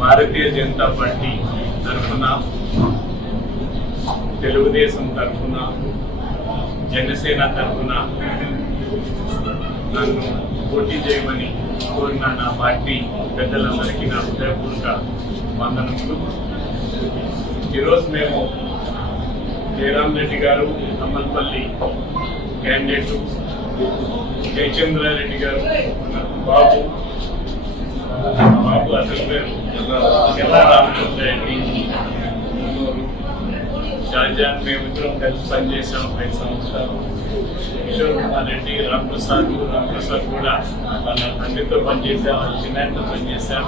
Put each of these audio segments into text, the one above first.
Bharatiya Janata party తరఫున తెలుగుదేశం తరఫున జనసేన తరఫున నన్ను పోటీ చేయమని కోరిన నా పార్టీ పెద్దలందరికీ నా హృదయపూర్వక వందనములు. ఈరోజు మేము జయరామ్ రెడ్డి గారు అమ్మల్పల్లి క్యాండిడేట్ జయచంద్రారెడ్డి గారు బాబు బాబు అసలు పేరు షాజాన్ మేమిద్దరం కలిసి పనిచేసాం ఐదు సంవత్సరాలు కిషోర్ కుమార్ రెడ్డి రాంప్రసాద్ రాంప్రసాద్ కూడా వాళ్ళ తండ్రితో పనిచేశాం వాళ్ళ చిన్నాయనతో పనిచేశాం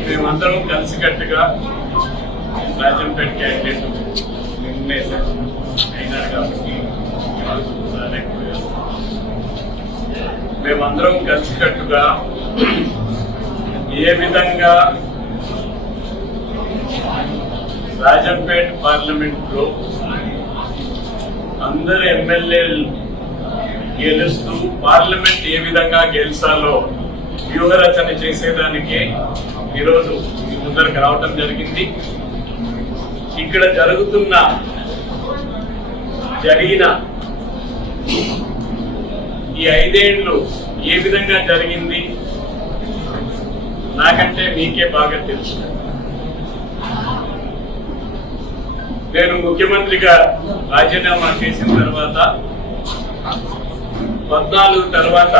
మేమందరం కలిసికట్టుగా రాజంపేట క్యాండిడేట్ నిర్ణయించాం అయినారు కాబట్టి రాలేకపోయారు. మేమందరం కలిసికట్టుగా ఏ విధంగా రాజంపేట పార్లమెంట్లో అందరు ఎమ్మెల్యేలు గెలుస్తూ పార్లమెంట్ ఏ విధంగా గెలిచాలో వ్యూహరచన చేసేదానికి ఈరోజు మీ ముందరకు రావటం జరిగింది. ఇక్కడ జరుగుతున్న జరిగిన ఈ ఐదేళ్ళు ఏ విధంగా జరిగింది? నాకంటే మీకే బాగా తెలుసు. నేను ముఖ్యమంత్రిగా రాజీనామా చేసిన తర్వాత పద్నాలుగు తర్వాత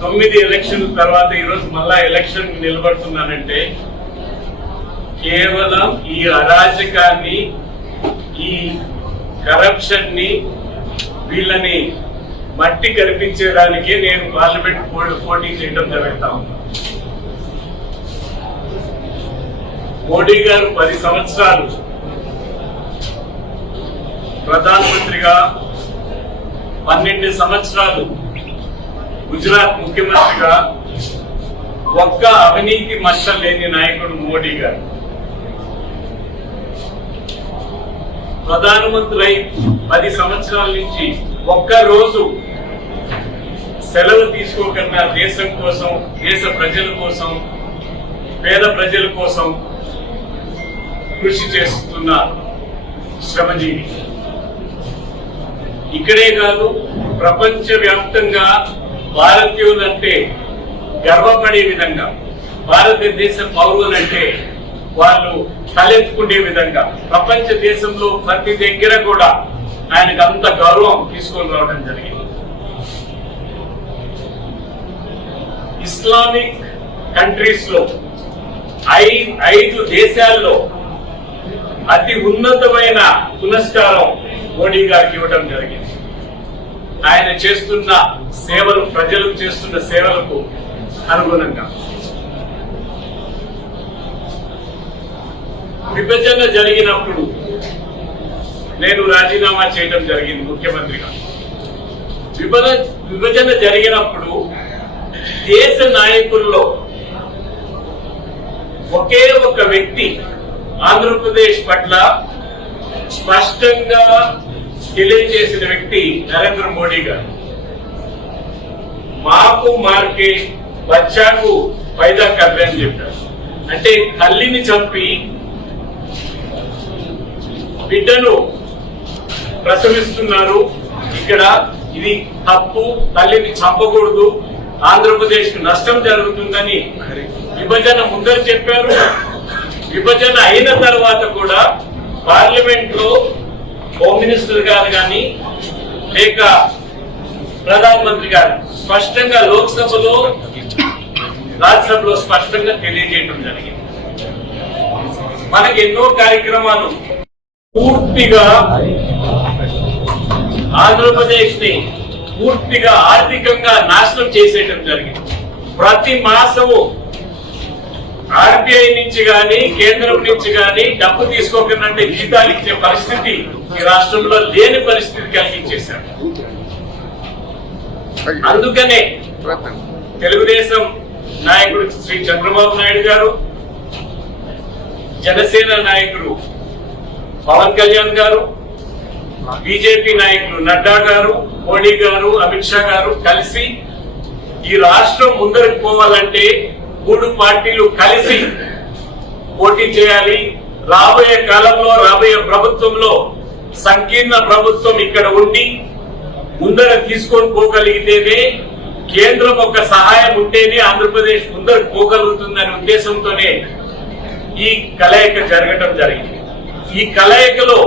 తొమ్మిది ఎలక్షన్ తర్వాత ఈరోజు మళ్ళా ఎలక్షన్ నిలబడుతున్నానంటే కేవలం ఈ అరాజకాన్ని ఈ కరప్షన్ని వీళ్ళని మట్టి కనిపించేదానికే నేను పార్లమెంట్ పోటీ చేయడం జరుగుతా మోడీ గారు పది సంవత్సరాలు ప్రధానమంత్రిగా పన్నెండు సంవత్సరాలు గుజరాత్ ముఖ్యమంత్రిగా ఒక్క అవినీతి మచ్చ లేని నాయకుడు మోడీ గారు. ప్రధానమంత్రి అయి పది సంవత్సరాల నుంచి ఒక్క రోజు సెలవు తీసుకోకుండా దేశం కోసం దేశ ప్రజల కోసం పేద ప్రజల కోసం కృషి చేస్తున్న శ్రమజీవి. ఇక్కడే కాదు ప్రపంచ వ్యాప్తంగా భారతీయులంటే గర్వపడే విధంగా భారతదేశ పౌరులంటే వాళ్ళు తలెత్తుకునే విధంగా ప్రపంచ దేశంలో ప్రతి దగ్గర కూడా ఆయనకు అంత గౌరవం తీసుకొని రావడం జరిగింది. ఇస్లామిక్ కంట్రీస్లో ఐ- ఐదు దేశాల్లో అతి ఉన్నతమైన పునస్కారం మోడీ గారికి ఇవ్వడం జరిగింది. ఆయన చేస్తున్న సేవలు ప్రజలకు చేస్తున్న సేవలకు అనుగుణంగా. విభజన జరిగినప్పుడు నేను రాజీనామా చేయడం జరిగింది ముఖ్యమంత్రిగా. విభజన విభజన జరిగినప్పుడు దేశ నాయకుల్లో ఒకే ఒక వ్యక్తి ఆంధ్రప్రదేశ్ పట్ల స్పష్టంగా తెలియజేసిన వ్యక్తి నరేంద్ర మోడీ గారు. మాకు మార్కే బచ్చాకు పైదా కర్రే అని చెప్పారు. అంటే తల్లిని చంపి బిడ్డను ప్రసవిస్తున్నారు. ఇక్కడ ఇది తప్పు తల్లిని చంపకూడదు. ఆంధ్రప్రదేశ్ నష్టం జరుగుతుందని విభజన ముందర చెప్పారు. విభజన అయిన తర్వాత కూడా పార్లమెంట్లో హోమ్ మినిస్టర్ గారు కానీ లేక ప్రధానమంత్రి గారు స్పష్టంగా లోక్సభలో రాజ్యసభలో స్పష్టంగా తెలియజేయడం జరిగింది. మనకి ఎన్నో కార్యక్రమాలు పూర్తిగా ఆంధ్రప్రదేశ్ని పూర్తిగా ఆర్థికంగా నాశనం చేసేయడం జరిగింది. ప్రతి మాసము ఆర్బీఐ నుంచి గాని కేంద్రం నుంచి గాని డబ్బు తీసుకోకుండా జీతాలు ఇచ్చే పరిస్థితి ఈ రాష్ట్రంలో లేని పరిస్థితి కలిగించేశారు. అందుకనే తెలుగుదేశం నాయకుడు శ్రీ చంద్రబాబు నాయుడు గారు జనసేన నాయకుడు పవన్ కళ్యాణ్ గారు బీజేపీ నాయకులు నడ్డా గారు మోడీ గారు అమిత్ షా గారు కలిసి ఈ రాష్ట్రం ముందరకు పోవాలంటే మూడు పార్టీలు కలిసి పోటీ చేయాలి. రాబోయే కాలంలో రాబోయే ప్రభుత్వంలో సంకీర్ణ ప్రభుత్వం ఇక్కడ ఉండి ముందర తీసుకొని పోగలిగితేనే కేంద్రం ఒక సహాయం ఉంటేనే ఆంధ్రప్రదేశ్ ముందరకు పోగలుగుతుందనే ఉద్దేశంతోనే ఈ కలయిక జరగటం జరిగింది. ఈ కలయికలో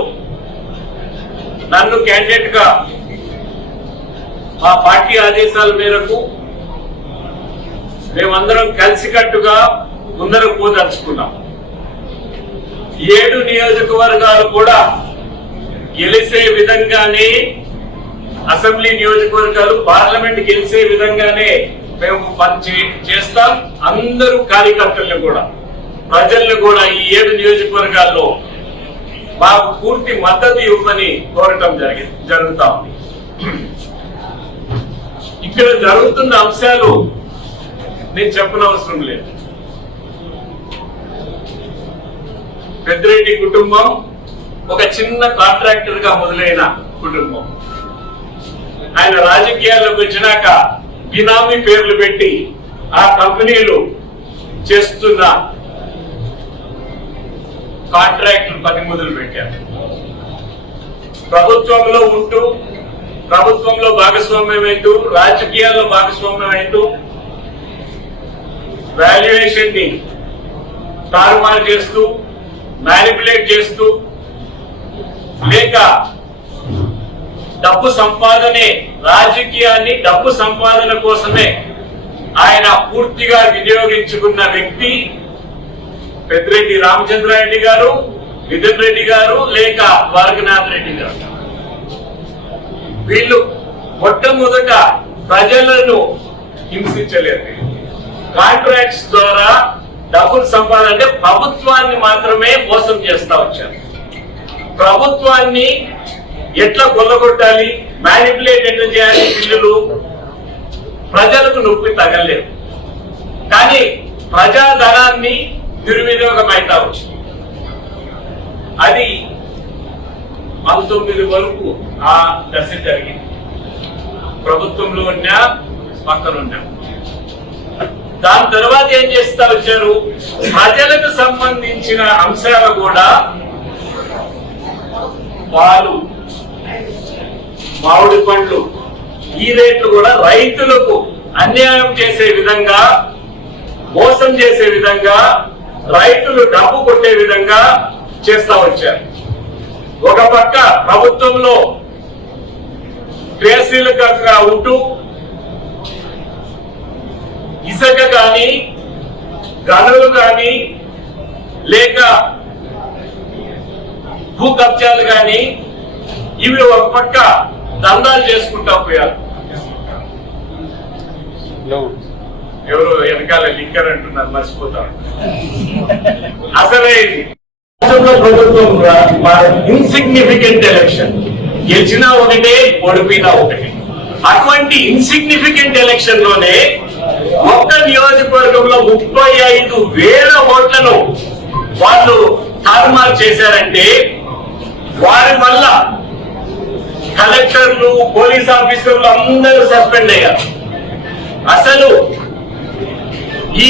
నన్ను క్యాండిడేట్గా మా పార్టీ ఆదేశాల మేరకు మేమందరం కలిసికట్టుగా ముందరకు పోదలుచుకున్నాం. ఏడు నియోజకవర్గాలు కూడా గెలిసే విధంగానే అసెంబ్లీ నియోజకవర్గాలు పార్లమెంట్ గెలిసే విధంగానే మేము పని చేస్తాం. అందరూ కార్యకర్తలను కూడా ప్రజలను కూడా ఈ ఏడు నియోజకవర్గాల్లో మాకు పూర్తి మద్దతు ఇవ్వమని కోరటం జరిగి జరుగుతా ఉంది. ఇక్కడ జరుగుతున్న అంశాలు నేను చెప్పనవసరం లేదు. పెద్దిరెడ్డి కుటుంబం ఒక చిన్న కాంట్రాక్టర్గా మొదలైన కుటుంబం. ఆయన రాజకీయాల్లోకి వచ్చినాక బినామీ పేర్లు పెట్టి ఆ కంపెనీలు చేస్తున్న కాంట్రాక్టులు పని మొదలు పెట్టారు. ప్రభుత్వంలో ఉంటూ ప్రభుత్వంలో భాగస్వామ్యం అవుతూ రాజకీయాల్లో భాగస్వామ్యం అవుతూ వాల్యుయేషన్ని తారుమారు చేస్తూ మ్యానిపులేట్ చేస్తూ లేక డబ్బు సంపాదనే రాజకీయాన్ని డబ్బు సంపాదన కోసమే ఆయన పూర్తిగా వినియోగించుకున్న వ్యక్తి పెద్దిరెడ్డి రామచంద్రారెడ్డి గారు మిథున్ రెడ్డి గారు లేక ద్వారకనాథ్ రెడ్డి గారు. వీళ్ళు మొట్టమొదట ప్రజలను హింసించలేదు. కాంట్రాక్ట్స్ ద్వారా డబ్బులు సంపాదంటే ప్రభుత్వాన్ని మాత్రమే మోసం చేస్తా వచ్చారు. ప్రభుత్వాన్ని ఎట్లా కొల్లగొట్టాలి మ్యానిపులేట్ ఎట్లా చేయాలి బిల్లులు ప్రజలకు నొప్పి తగలేదు కానీ ప్రజాధనాన్ని దుర్వినియోగం అవుతా వచ్చింది అది పంతొమ్మిది వరకు ఆ దశ జరిగింది. ప్రభుత్వంలో ఉన్నా పక్కన ఉన్నా. దాని తర్వాత ఏం చేస్తా వచ్చారు? ప్రజలకు సంబంధించిన అంశాలు కూడా పాలు మామిడి పండ్లు ఈ రేట్లు కూడా రైతులకు అన్యాయం చేసే విధంగా మోసం చేసే విధంగా రైతులు డబ్బు కొట్టే విధంగా చేస్తా వచ్చారు. ఒక పక్క ప్రభుత్వంలో క్రియాశీలకంగా ఉంటూ ఇసుక కానీ గనులు కానీ లేక భూ కబ్జాలు కానీ ఇవి ఒక పక్క దందాలు చేసుకుంటా పోయారు. ఎవరు వెనకాల లిక్కర్ అంటున్నారు మర్చిపోతారు అసలే ప్రభుత్వం ఇన్సిగ్నిఫికెంట్ ఎలక్షన్ గెలిచినా ఒకటే ఓడిపోయినా ఒకటే. అటువంటి ఇన్సిగ్నిఫికెంట్ ఎలక్షన్లోనే ఒక్క నియోజకవర్గంలో ముప్పై ఐదు వేల ఓట్లను వాళ్ళు తారుమారు చేశారంటే వారి వల్ల కలెక్టర్లు పోలీస్ ఆఫీసర్లు అందరూ సస్పెండ్ అయ్యారు. అసలు ఈ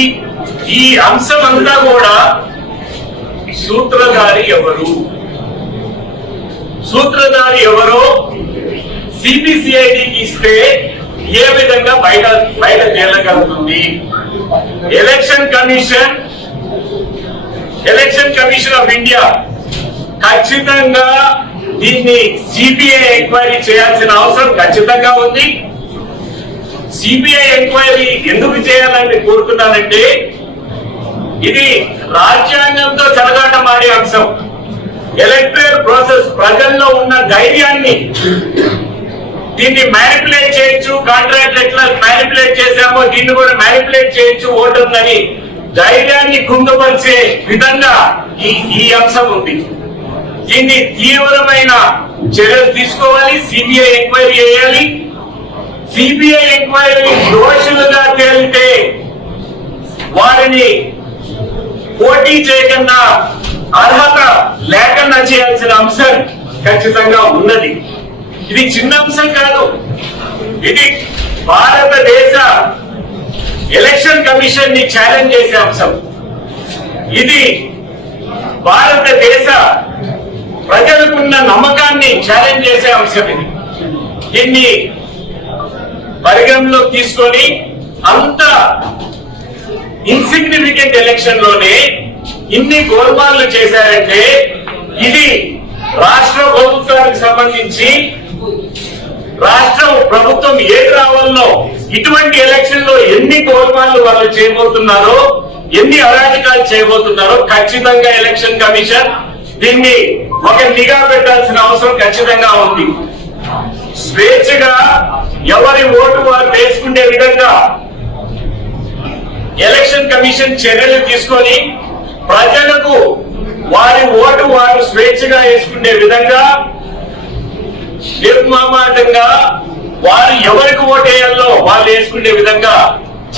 ఈ అంశం అంతా కూడా సూత్రధారి ఎవరు? సూత్రధారి ఎవరో సిబిసిఐడికి ఇస్తే ఏ విధంగా బయట బయట తేలగలుగుతుంది? Election commission election commission of India ఖచ్చితంగా దీన్ని సిబిఐ ఎంక్వైరీ చేయాల్సిన అవసరం ఖచ్చితంగా ఉంది. సిబిఐ ఎంక్వైరీ ఎందుకు చేయాలని కోరుతున్నానంటే ఇది రాజ్యాంగంతో చెలగాటమాడే అంశం. ఎలక్టరల్ ప్రాసెస్ ప్రజల్లో ఉన్న ధైర్యాన్ని దీన్ని మ్యానిపులేట్ చేయొచ్చు కాంట్రాక్ట్ ఎట్లా మ్యానిపులేట్ చేశామో దీన్ని కూడా మ్యానిపులేట్ చేయొచ్చు ఓటుందని ధైర్యాన్ని కుంగపరిచే విధంగా ఈ ఈ అంశం ఉంది. దీన్ని తీవ్రమైన చర్యలు తీసుకోవాలి సిబిఐ ఎంక్వైరీ చేయాలి. సిబిఐ ఎంక్వైరీ దోషులుగా తేలితే వారిని పోటీ చేయకుండా అర్హత లేకుండా చేయాల్సిన అంశం ఖచ్చితంగా ఉన్నది. ఇది చిన్న అంశం కాదు. ఇది భారతదేశ ఎలక్షన్ కమిషన్ని ఛాలెంజ్ చేసే అంశం. ఇది భారతదేశ ప్రజలకున్న నమ్మకాన్ని ఛాలెంజ్ చేసే అంశం ఇది. దీన్ని పరిగణలో తీసుకొని అంత ఇన్సిగ్నిఫికెంట్ ఎలక్షన్లోనే ఇన్ని గోల్మార్లు చేశారంటే ఇది రాష్ట్ర ప్రభుత్వానికి సంబంధించి రాష్ట్ర ప్రభుత్వం ఏది రావాలో ఇటువంటి ఎలక్షన్లో ఎన్ని గోల్మార్లు వాళ్ళు చేయబోతున్నారో ఎన్ని అరాజకాలు చేయబోతున్నారో ఖచ్చితంగా ఎలక్షన్ కమిషన్ దీన్ని ఒక నిఘా పెట్టాల్సిన అవసరం ఖచ్చితంగా ఉంది. స్వేచ్ఛగా ఎవరి ఓటు వారు వేసుకునే విధంగా ఎలక్షన్ కమిషన్ చర్యలు తీసుకొని ప్రజలకు వారి ఓటు వారు స్వేచ్ఛగా వేసుకునే విధంగా నిర్మామాటంగా వారు ఎవరికి ఓటేయాలో వాళ్ళు వేసుకునే విధంగా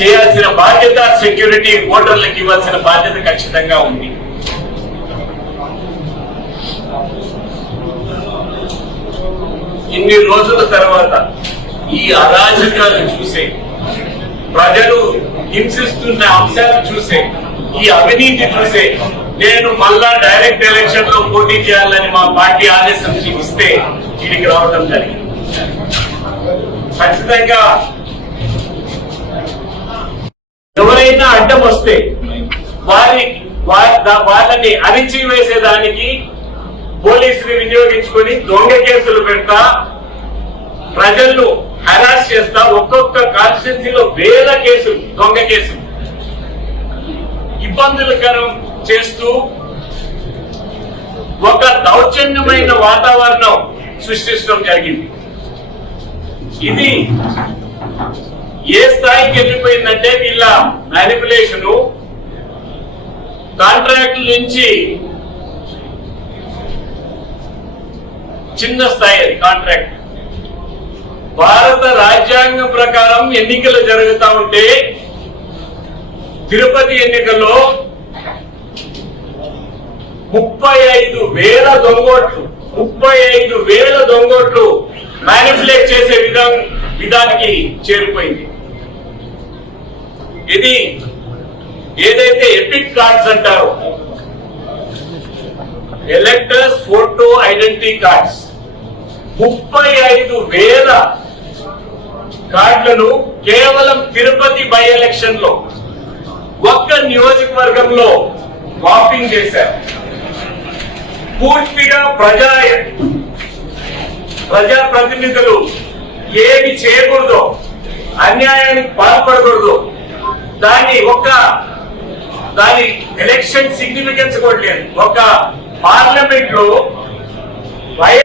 చేయాల్సిన బాధ్యత సెక్యూరిటీ ఓటర్లకు ఇవ్వాల్సిన బాధ్యత ఖచ్చితంగా ఉంది. ఇన్ని రోజుల తర్వాత ఈ అరాజకాలు చూసే ప్రజలు హింసిస్తున్న అంశాలు చూసే ఈ అవినీతి చూసే నేను మళ్ళా డైరెక్ట్ ఎలక్షన్లో పోటీ చేయాలని మా పార్టీ ఆదేశం ఇస్తే వీడికి రావడం జరిగింది. ఖచ్చితంగా ఎవరైనా అడ్డం వస్తే వారి వాళ్ళని అరిచి వేసేదానికి పోలీసులు వినియోగించుకొని దొంగ కేసులు పెడతా ప్రజలను హరాస్ చేస్తా ఒక్కొక్క కాన్స్టిట్యున్సీలో వేల కేసులు దొంగ కేసులు. ఇబ్బందులకరం చేస్తూ ఒక దౌర్జన్యమైన వాతావరణం సృష్టించడం జరిగింది. ఇది ఏ స్థాయికి వెళ్ళిపోయిందంటే వీళ్ళ మ్యానిపులేషన్ కాంట్రాక్ట్ నుంచి చిన్న స్థాయి అది కాంట్రాక్ట్ భారత రాజ్యాంగం ప్రకారం ఎన్నికలు జరుగుతా ఉంటే తిరుపతి ఎన్నికల్లో ముప్పై ఐదు వేల దొంగోట్లు ముప్పై ఐదు వేల దొంగోట్లు మ్యానిపులేట్ చేసే విధం విధానికి చేరిపోయింది. ఇది ఏదైతే ఎపిక్ కార్డ్స్ అంటారో ఎలక్టర్స్ ఫోటో ఐడెంటిటీ కార్డ్స్ ముప్పై ఐదు వేల కార్డులను కేవలం తిరుపతి బై ఎలక్షన్లో ఒక్క నియోజకవర్గంలో వాపింగ్ చేశారు. పూర్తిగా ప్రజా ప్రజా ప్రతినిధులు ఏమి చేయకూడదు అన్యాయానికి పాల్పడకూడదు దాన్ని ఒక దాని ఎలక్షన్ సిగ్నిఫికెన్స్ కూడా లేదు. ఒక పార్లమెంట్లో